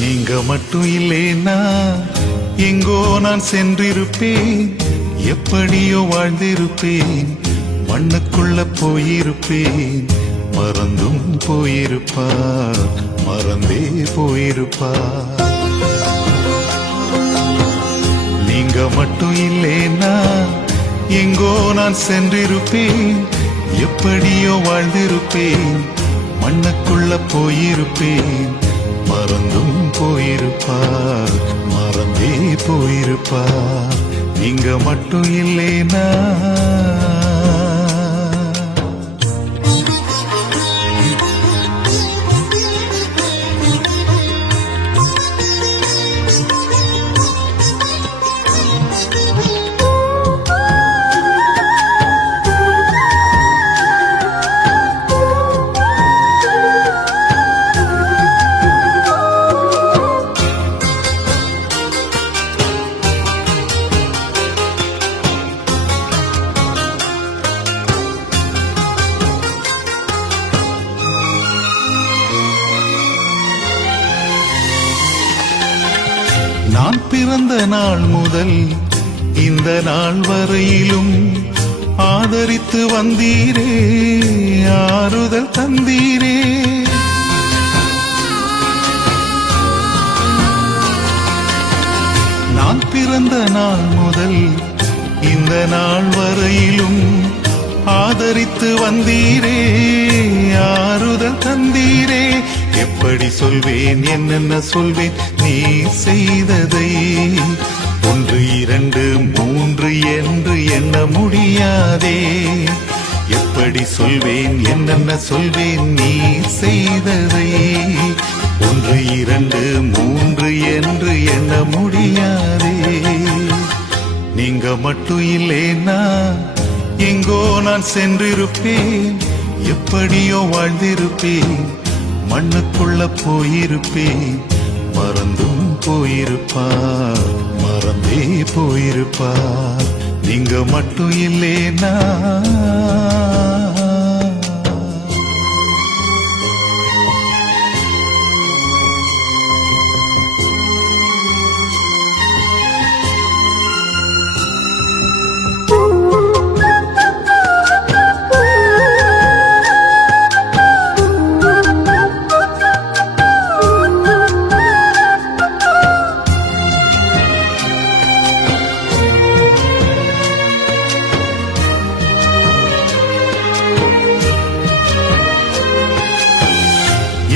நீங்க மட்டும் இல்லேனா எங்கோ நான் சென்றிருப்பேன், எப்படியோ வாழ்ந்திருப்பேன், மண்ணுக்குள்ள போயிருப்பேன், மறந்தும் போயிருப்பார், மறந்தே போயிருப்பார். நீங்க மட்டும் இல்லேனா எங்கோ நான் சென்றிருப்பேன், எப்படியோ வாழ்ந்திருப்பேன், மண்ணுக்குள்ள போயிருப்பேன், மறந்தும் போயிருப்பார், மறந்தே போயிருப்பார். நீங்க மட்டும் இல்லேனா நான் பிறந்த நாள் முதல் இந்த நாள் வரையிலும் ஆதரித்து வந்தீரே, ஆறுதல் தந்தீரே. நான் பிறந்த நாள் முதல் இந்த நாள் வரையிலும் ஆதரித்து வந்தீரே, ஆறுதல் தந்தீரே. எப்படி சொல்வேன், என்னென்ன சொல்வேன் நீ செய்ததை, ஒன்று இரண்டு மூன்று என்று எண்ண முடியாதே. எப்படி சொல்வேன், என்னென்ன சொல்வேன் நீ செய்ததை, ஒன்று இரண்டு மூன்று என்று எண்ண முடியாதே. நீங்க மட்டும் இல்லேனா எங்கோ நான் சென்றிருப்பேன், எப்படியோ வாழ்ந்திருப்பேன், மண்ணுக்குள்ள போயிருப்பேன், மறந்தும் போயிருப்பார், மறந்தே போயிருப்பார். நீங்க மட்டும் இல்லேனா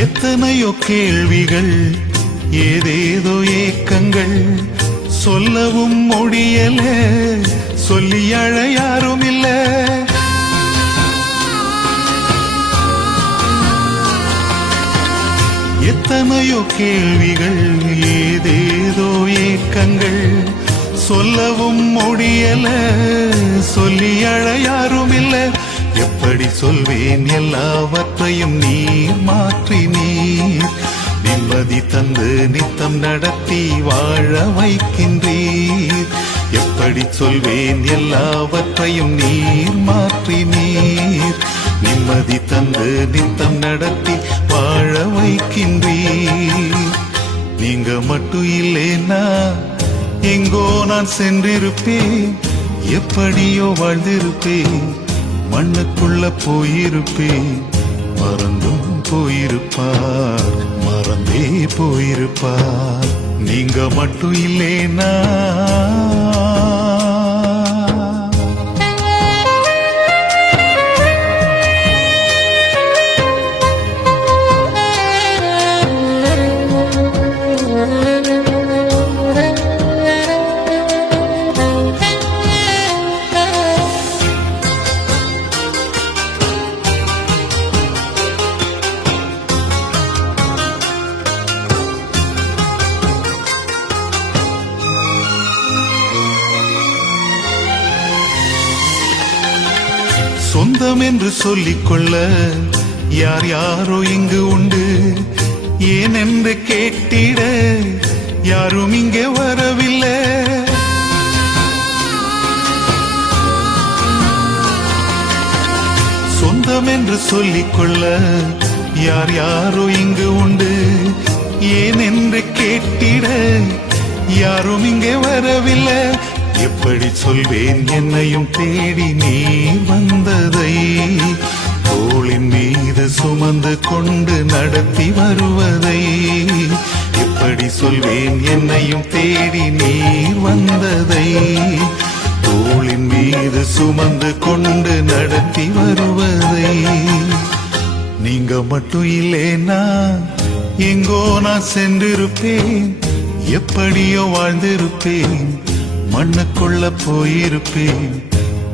எத்தனையோ கேள்விகள், ஏதேதோ ஏக்கங்கள், சொல்லவும் முடியல, சொல்லி அழ யாரும் இல்ல. எத்தனையோ கேள்விகள், ஏதேதோ ஏக்கங்கள், சொல்லவும் முடியல, சொல்லி அழ யாரும் இல்ல. எப்படி சொல்வேன், எல்லாவற்றையும் நீர் மாற்றி நீர் நிம்மதி தந்து நித்தம் நடத்தி வாழ வைக்கின்றீர். எப்படி சொல்வேன், எல்லாவற்றையும் நீர் மாற்றி நீர் நிம்மதி தந்து நித்தம் நடத்தி வாழ வைக்கின்றீர். நீங்க மட்டும் இல்லேனா எங்கோ நான் சென்றிருப்பேன், எப்படியோ வாழ்ந்திருப்பேன், மண்ணுக்குள்ள போயிருப்பேன், மறந்தும் போயிருப்பார், மறந்தே போயிருப்பார். நீங்க மட்டும் இல்லேனா சொந்தம் என்று சொல்லிக்கொள்ள யார் யாரோ இங்கு உண்டு, ஏனென்று கேட்டிட யாரும் இங்கே வரவில்லை. சொந்தம் என்று சொல்லிக்கொள்ள யார் யாரோ இங்கு உண்டு, ஏன் என்று கேட்டிட யாரும் இங்கே வரவில்லை. எப்படி சொல்வேன் என்னையும் தேடி நீ வந்ததை, தோளின் மீது சுமந்து கொண்டு நடத்தி வருவதை. எப்படி சொல்வேன் என்னையும் தேடி நீ வந்ததை, தோளின் மீது சுமந்து கொண்டு நடத்தி வருவதை. நீங்க மட்டும் இல்லேனா எங்கோ நான் சென்றிருப்பேன், எப்படியோ வாழ்ந்திருப்பேன், மண்ணுக்குள்ள போயிருப்பேன்.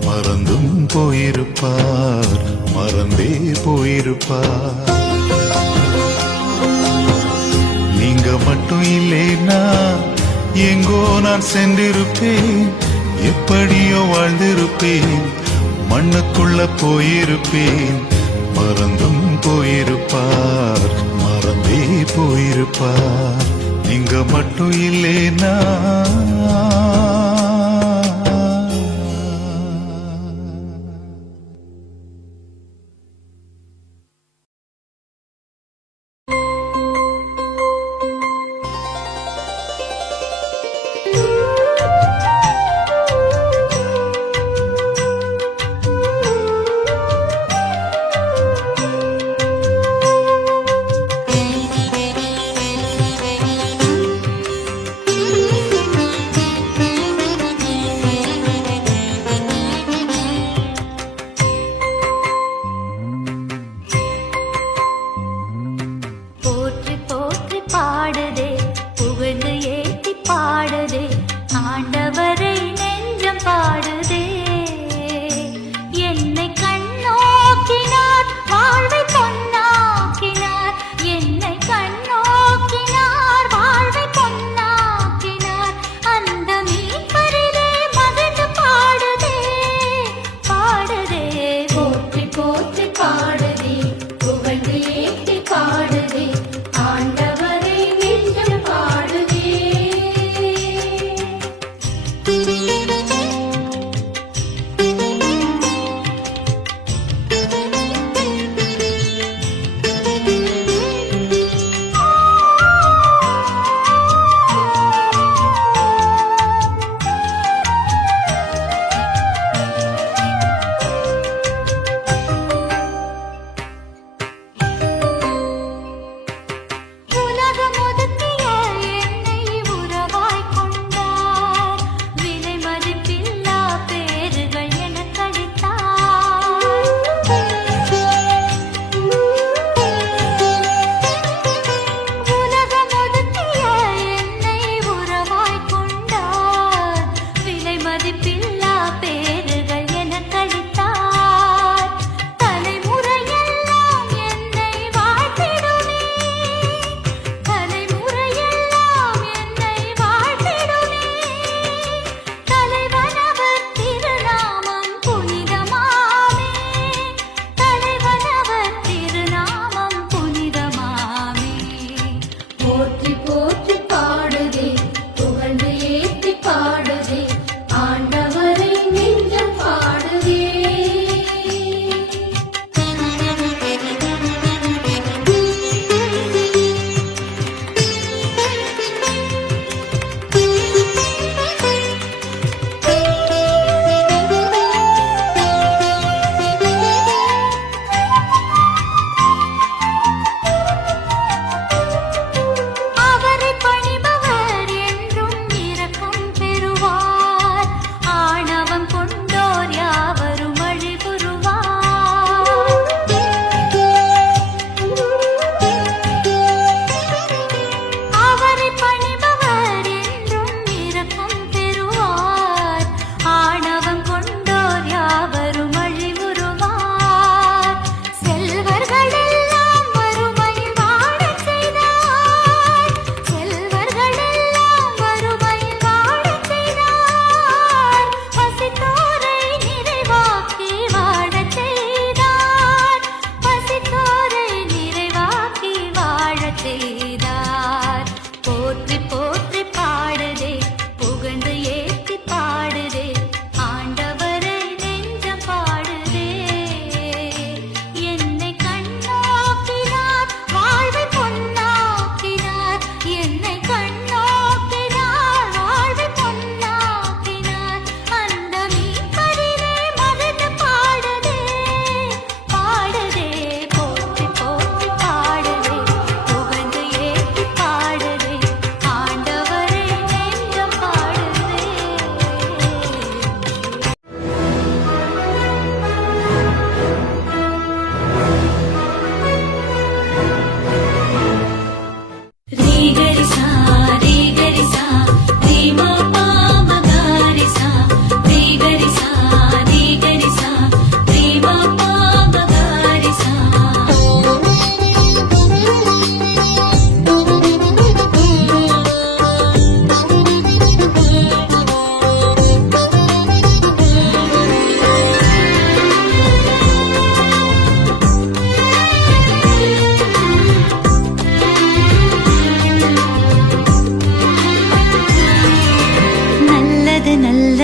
மறந்தும் போயிருப்பார், மறந்தே போயிருப்பார். நீங்க மட்டும் இல்லேனா எங்கோ நான் சென்றிருப்பேன், எப்படியோ வாழ்ந்திருப்பேன், மண்ணுக்குள்ள போயிருப்பேன். மறந்தும் போயிருப்பார், மறந்தே போயிருப்பார். நீங்க மட்டும் இல்லேனா.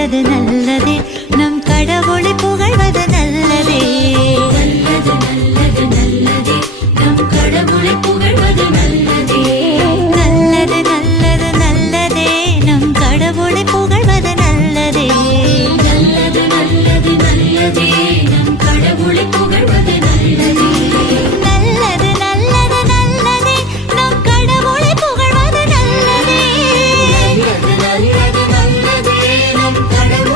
நல்லது நல்லதே நம் கடவுளை புகழ்வது நல்லதே. நல்லது நல்லது நல்லதே நம் கடவுளை புகழ்வது நல்லதே. நல்லது நல்லது நல்லதே நம் கடவுளை புகழ்வது நல்லதே. நல்லது நல்லது நல்லதே நம் கடவுளை புகழ்வது நல்லதே. நல்லது நல்லது நல்லதே நம் கடவுளை புகழ்வது நல்லதே. நல்லது நல்லது நல்லதே நம் கடவுளை